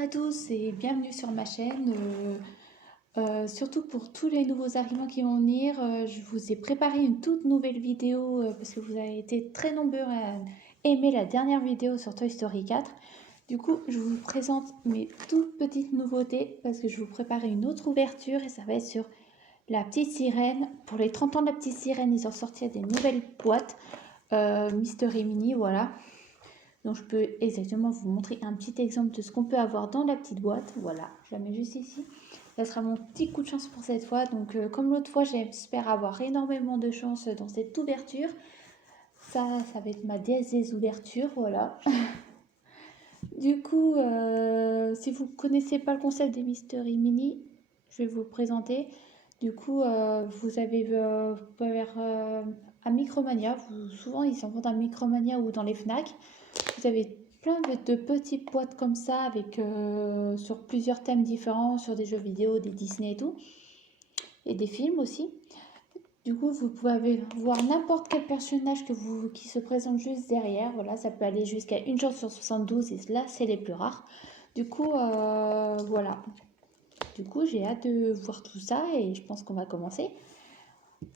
à tous et bienvenue sur ma chaîne. Surtout pour tous les nouveaux arrivants qui vont venir, je vous ai préparé une toute nouvelle vidéo parce que vous avez été très nombreux à aimer la dernière vidéo sur Toy Story 4. Du coup, je vous présente mes toutes petites nouveautés parce que je vous prépare une autre ouverture et ça va être sur la petite sirène. Pour les 30 ans de la petite sirène, ils ont sorti des nouvelles boîtes Mystery Mini, voilà. Donc je peux exactement vous montrer un petit exemple de ce qu'on peut avoir dans la petite boîte. Voilà, je la mets juste ici. Ça sera mon petit coup de chance pour cette fois. Donc comme l'autre fois, j'espère avoir énormément de chance dans cette ouverture. Ça va être ma déesse des ouvertures, voilà. Du coup, si vous ne connaissez pas le concept des Mystery Mini, je vais vous le présenter. Du coup, vous pouvez vers à Micromania. Souvent, ils s'en vendent à Micromania ou dans les Fnac. Vous avez plein de petites boîtes comme ça avec sur plusieurs thèmes différents, sur des jeux vidéo, des Disney et tout, et des films aussi. Du coup, vous pouvez voir n'importe quel personnage qui se présente juste derrière. Voilà, ça peut aller jusqu'à une chance sur 72 et là, c'est les plus rares. Du coup, voilà. Du coup, j'ai hâte de voir tout ça et je pense qu'on va commencer.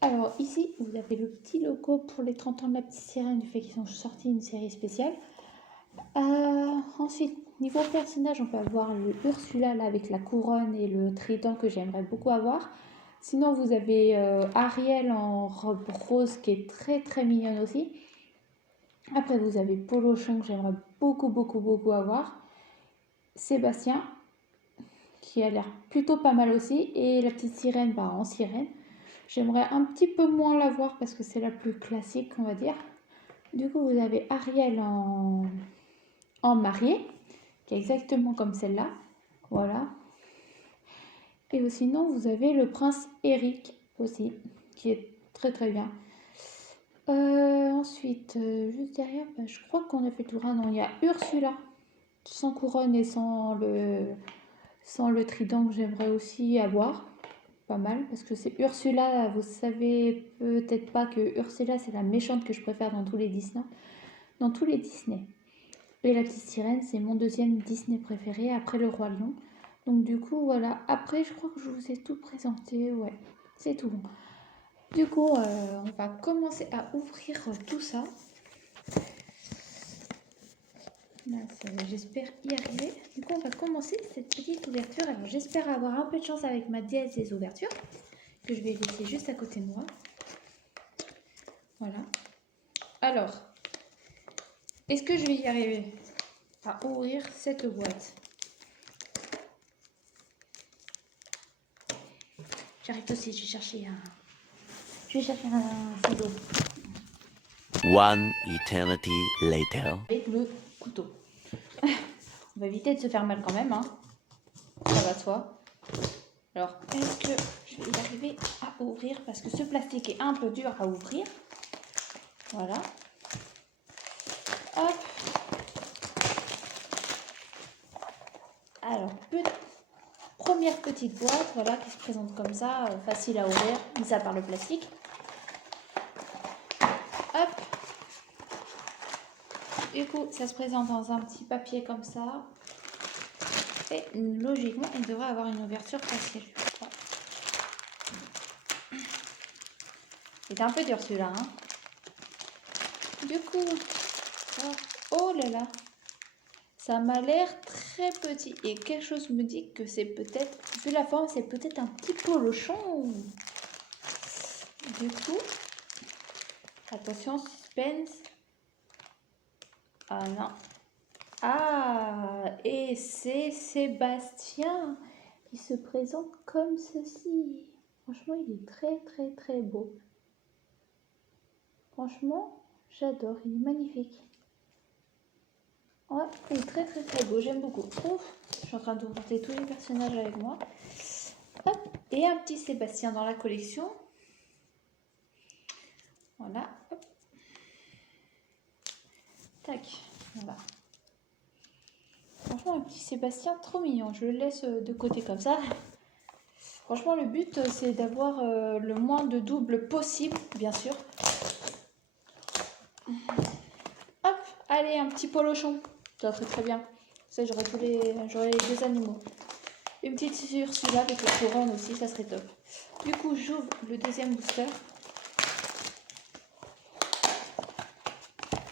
Alors ici, vous avez le petit logo pour les 30 ans de la petite sirène, du fait qu'ils ont sorti une série spéciale. Ensuite, niveau personnage, on peut avoir le Ursula là, avec la couronne et le trident que j'aimerais beaucoup avoir. Sinon, vous avez Ariel en robe rose qui est très très mignonne aussi. Après, vous avez Polochon que j'aimerais beaucoup avoir. Sébastien qui a l'air plutôt pas mal aussi. Et la petite sirène en sirène. J'aimerais un petit peu moins la voir parce que c'est la plus classique, on va dire. Du coup, vous avez Ariel en mariée, qui est exactement comme celle-là. Voilà. Et sinon, vous avez le prince Eric aussi, qui est très très bien. Ensuite, juste derrière, je crois qu'on a fait tout le tour. Non, il y a Ursula, sans couronne et sans le trident que j'aimerais aussi avoir. Pas mal, parce que c'est Ursula, vous savez peut-être pas que Ursula, c'est la méchante que je préfère dans tous les Disney. Dans tous les Disney. Et la petite sirène, c'est mon deuxième Disney préféré après le Roi Lion. Donc du coup, voilà. Après, je crois que je vous ai tout présenté. Ouais, c'est tout bon. Du coup, on va commencer à ouvrir tout ça. J'espère y arriver. Du coup, on va commencer cette petite ouverture. Alors, j'espère avoir un peu de chance avec ma déesse des ouvertures, que je vais laisser juste à côté de moi. Voilà. Alors, est-ce que je vais y arriver à ouvrir cette boîte? J'arrive aussi, je vais chercher un ciseau. One eternity later. Avec le couteau. On va éviter de se faire mal quand même, hein. Ça va de soi. Alors, est-ce que je vais y arriver à ouvrir? Parce que ce plastique est un peu dur à ouvrir. Voilà. Hop. Alors, première petite boîte, voilà, qui se présente comme ça, facile à ouvrir, mis à part le plastique. Hop. Du coup, ça se présente dans un petit papier comme ça. Et logiquement, il devrait avoir une ouverture facile, je crois. C'est un peu dur celui-là, hein. Du coup, oh là là, ça m'a l'air très petit. Et quelque chose me dit que c'est peut-être, vu la forme, c'est peut-être un petit polochon. Du coup, attention, suspense. Ah non. Ah, et c'est Sébastien qui se présente comme ceci. Franchement, il est très beau. Franchement, j'adore, il est magnifique. Ouais, il est très beau, j'aime beaucoup. Ouf, je suis en train de vous montrer tous les personnages avec moi. Hop, et un petit Sébastien dans la collection. Voilà, hop. Tac, voilà. Franchement, un petit Sébastien trop mignon. Je le laisse de côté comme ça. Franchement, le but, c'est d'avoir le moins de doubles possible, bien sûr. Hop, allez, un petit polochon. Ça serait très bien. Ça, j'aurai les deux animaux. Une petite Ursula avec la couronne aussi, ça serait top. Du coup, j'ouvre le deuxième booster.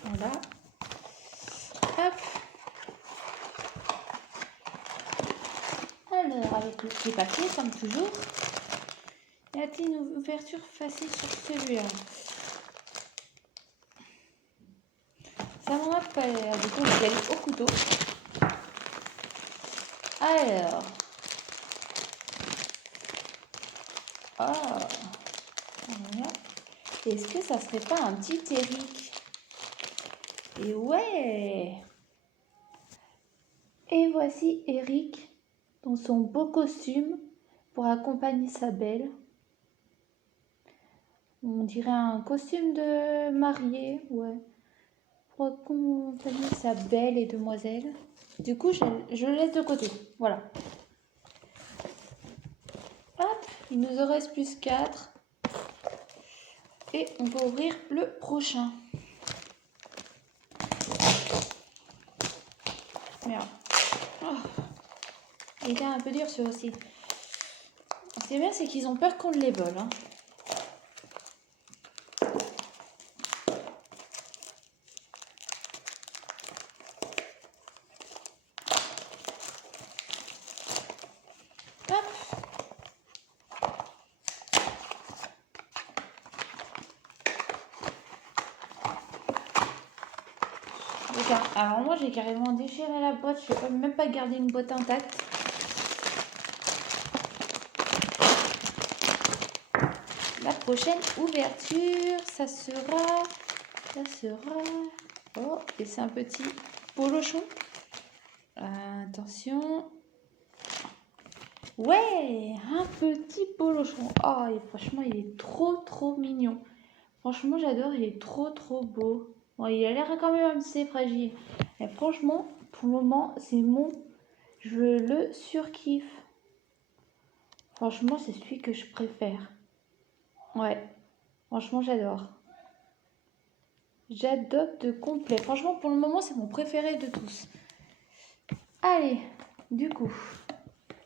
Voilà. Hop. Alors, avec le petit papier, comme toujours. Y a-t-il une ouverture facile sur celui-là? Ça m'en a pas l'air. Du coup, on va y aller au couteau. Alors. Oh. Voilà. Est-ce que ça serait pas un petit Eric? Et ouais. Et voici Eric dans son beau costume pour accompagner sa belle. On dirait un costume de mariée, ouais. Pour accompagner sa belle et demoiselle. Du coup, je le laisse de côté. Voilà. Hop, il nous en reste plus 4. Et on va ouvrir le prochain. Merde. Oh. Il est un peu dur celui aussi. Ce qui est bien, c'est qu'ils ont peur qu'on les vole. Hein. Alors moi j'ai carrément déchiré la boîte, je peux même pas garder une boîte intacte. La prochaine ouverture, ça sera... Oh, et c'est un petit polochon. Attention. Ouais, un petit polochon. Oh, et franchement, il est trop mignon. Franchement, j'adore, il est trop beau. Bon, il a l'air quand même assez fragile. Mais franchement, pour le moment, c'est je le surkiffe. Franchement, c'est celui que je préfère. Ouais, franchement, j'adore. J'adopte complet. Franchement, pour le moment, c'est mon préféré de tous. Allez, du coup,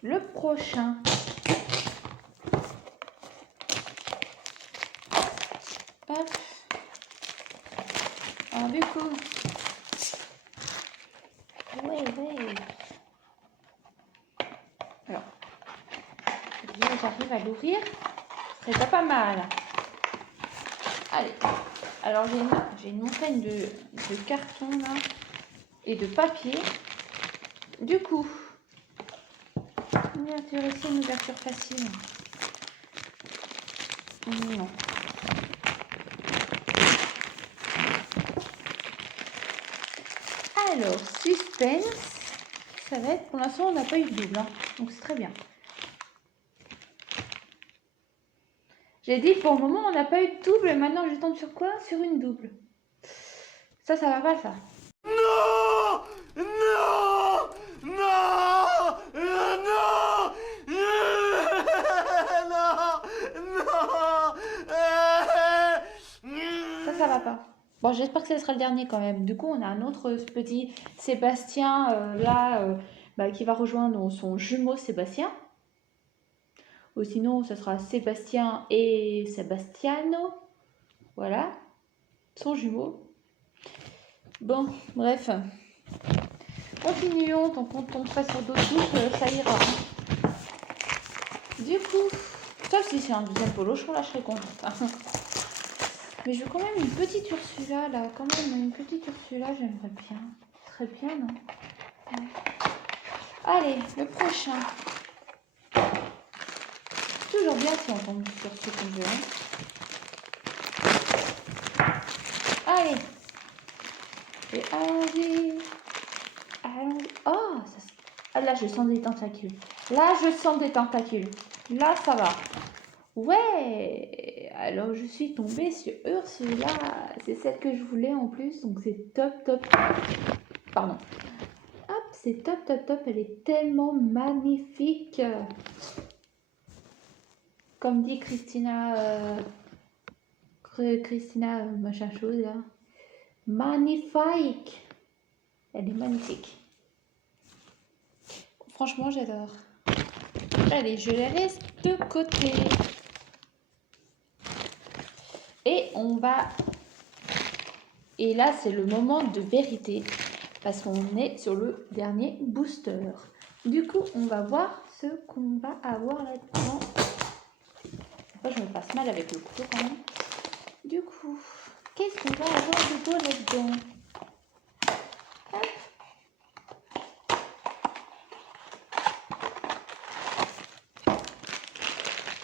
le prochain. Hop. Alors, du coup... Ouais. Alors, là, j'arrive à l'ouvrir. Ce serait pas mal. Allez. Alors, j'ai une montagne de carton, là, et de papier. Du coup, ouverture ici, une ouverture facile. Non. Alors, suspense, ça va être, pour l'instant, on n'a pas eu de double, hein, donc c'est très bien. J'ai dit, pour le moment, on n'a pas eu de double, et maintenant, je tombe sur quoi? Sur une double. Ça va pas, ça. Non! Non! Non! Non! Non! Ça va pas. Bon, j'espère que ce sera le dernier quand même. Du coup, on a un autre petit Sébastien, qui va rejoindre son jumeau Sébastien. Ou sinon, ce sera Sébastien et Sebastiano. Voilà. Son jumeau. Bon, bref. Continuons, tant qu'on tombe pas sur d'autres touches, ça ira. Du coup, sauf si c'est un deuxième polochon, là, je serais contente. Mais je veux quand même une petite Ursula, là. Quand même, une petite Ursula, j'aimerais bien. Très bien, non? Ouais. Allez, le prochain. Toujours bien si on tombe sur ce qu'on veut. Hein. Allez. Et allons-y. Oh, là, je sens des tentacules. Là, ça va. Ouais. Alors, je suis tombée sur Ursula. C'est celle que je voulais en plus. Donc, c'est top. Pardon. Hop, c'est top. Elle est tellement magnifique. Comme dit Christina... machin chose, là. Magnifique. Elle est magnifique. Franchement, j'adore. Allez, je les laisse de côté. Et on va... Et là, c'est le moment de vérité. Parce qu'on est sur le dernier booster. Du coup, on va voir ce qu'on va avoir là-dedans. Je me passe mal avec le couteau quand même. Du coup, qu'est-ce qu'on va avoir de beau là-dedans? Hop.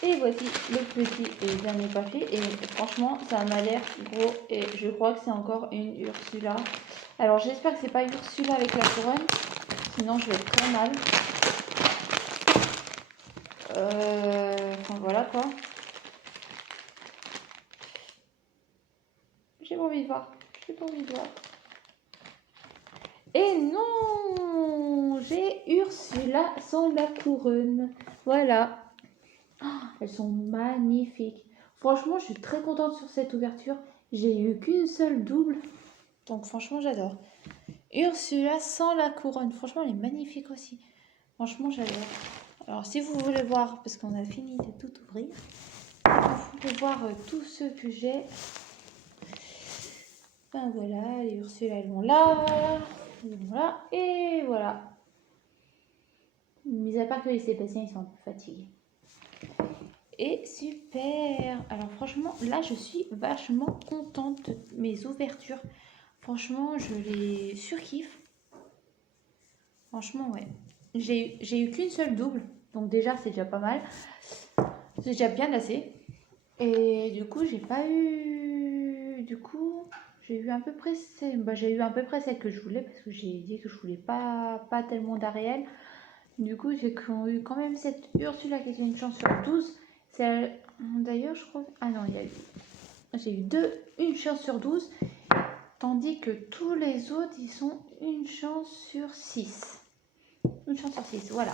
Et voici le petit et dernier papier. Et franchement, ça m'a l'air gros. Et je crois que c'est encore une Ursula. Alors, j'espère que c'est pas Ursula avec la couronne. Sinon, je vais être très mal. Enfin, voilà quoi. J'ai pas envie de voir. J'ai pas envie de voir. Et non, j'ai Ursula sans la couronne. Voilà. Oh, elles sont magnifiques. Franchement, je suis très contente sur cette ouverture. J'ai eu qu'une seule double. Donc franchement, j'adore. Ursula sans la couronne. Franchement, elle est magnifique aussi. Franchement, j'adore. Alors, si vous voulez voir, parce qu'on a fini de tout ouvrir, vous pouvez voir tous ceux que j'ai. Ben voilà, les Ursula, elles vont là. Voilà, et voilà. Mis à part que les Sébastien, ils sont un peu fatigués. Et super. Alors franchement, là, je suis vachement contente de mes ouvertures. Franchement, je les surkiffe. Franchement, ouais. J'ai eu qu'une seule double. Donc déjà, c'est déjà pas mal. C'est déjà bien assez. Et du coup, j'ai pas eu... Du coup... J'ai eu à peu près celle que je voulais parce que j'ai dit que je voulais pas tellement d'Ariel. Du coup, j'ai eu quand même cette Ursula qui était une chance sur 12. D'ailleurs, je crois... Ah non, j'ai eu une chance sur 12. Tandis que tous les autres, ils sont une chance sur 6. Une chance sur 6, voilà.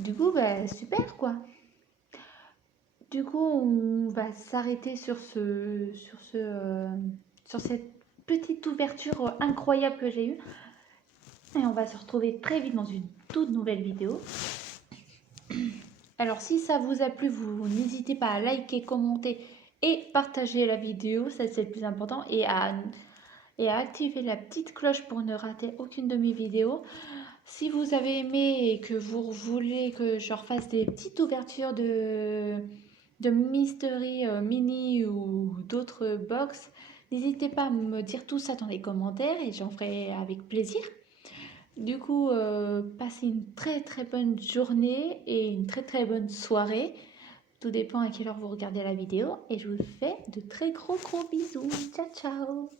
Du coup, bah, super quoi. Du coup, on va s'arrêter sur cette petite ouverture incroyable que j'ai eue. Et on va se retrouver très vite dans une toute nouvelle vidéo. Alors, si ça vous a plu, vous n'hésitez pas à liker, commenter et partager la vidéo. Ça, c'est le plus important. Et à activer la petite cloche pour ne rater aucune de mes vidéos. Si vous avez aimé et que vous voulez que je refasse des petites ouvertures de mystery mini ou d'autres box, n'hésitez pas à me dire tout ça dans les commentaires et j'en ferai avec plaisir. Du coup, passez une très très bonne journée et une très très bonne soirée. Tout dépend à quelle heure vous regardez la vidéo. Et je vous fais de très gros bisous. Ciao ciao.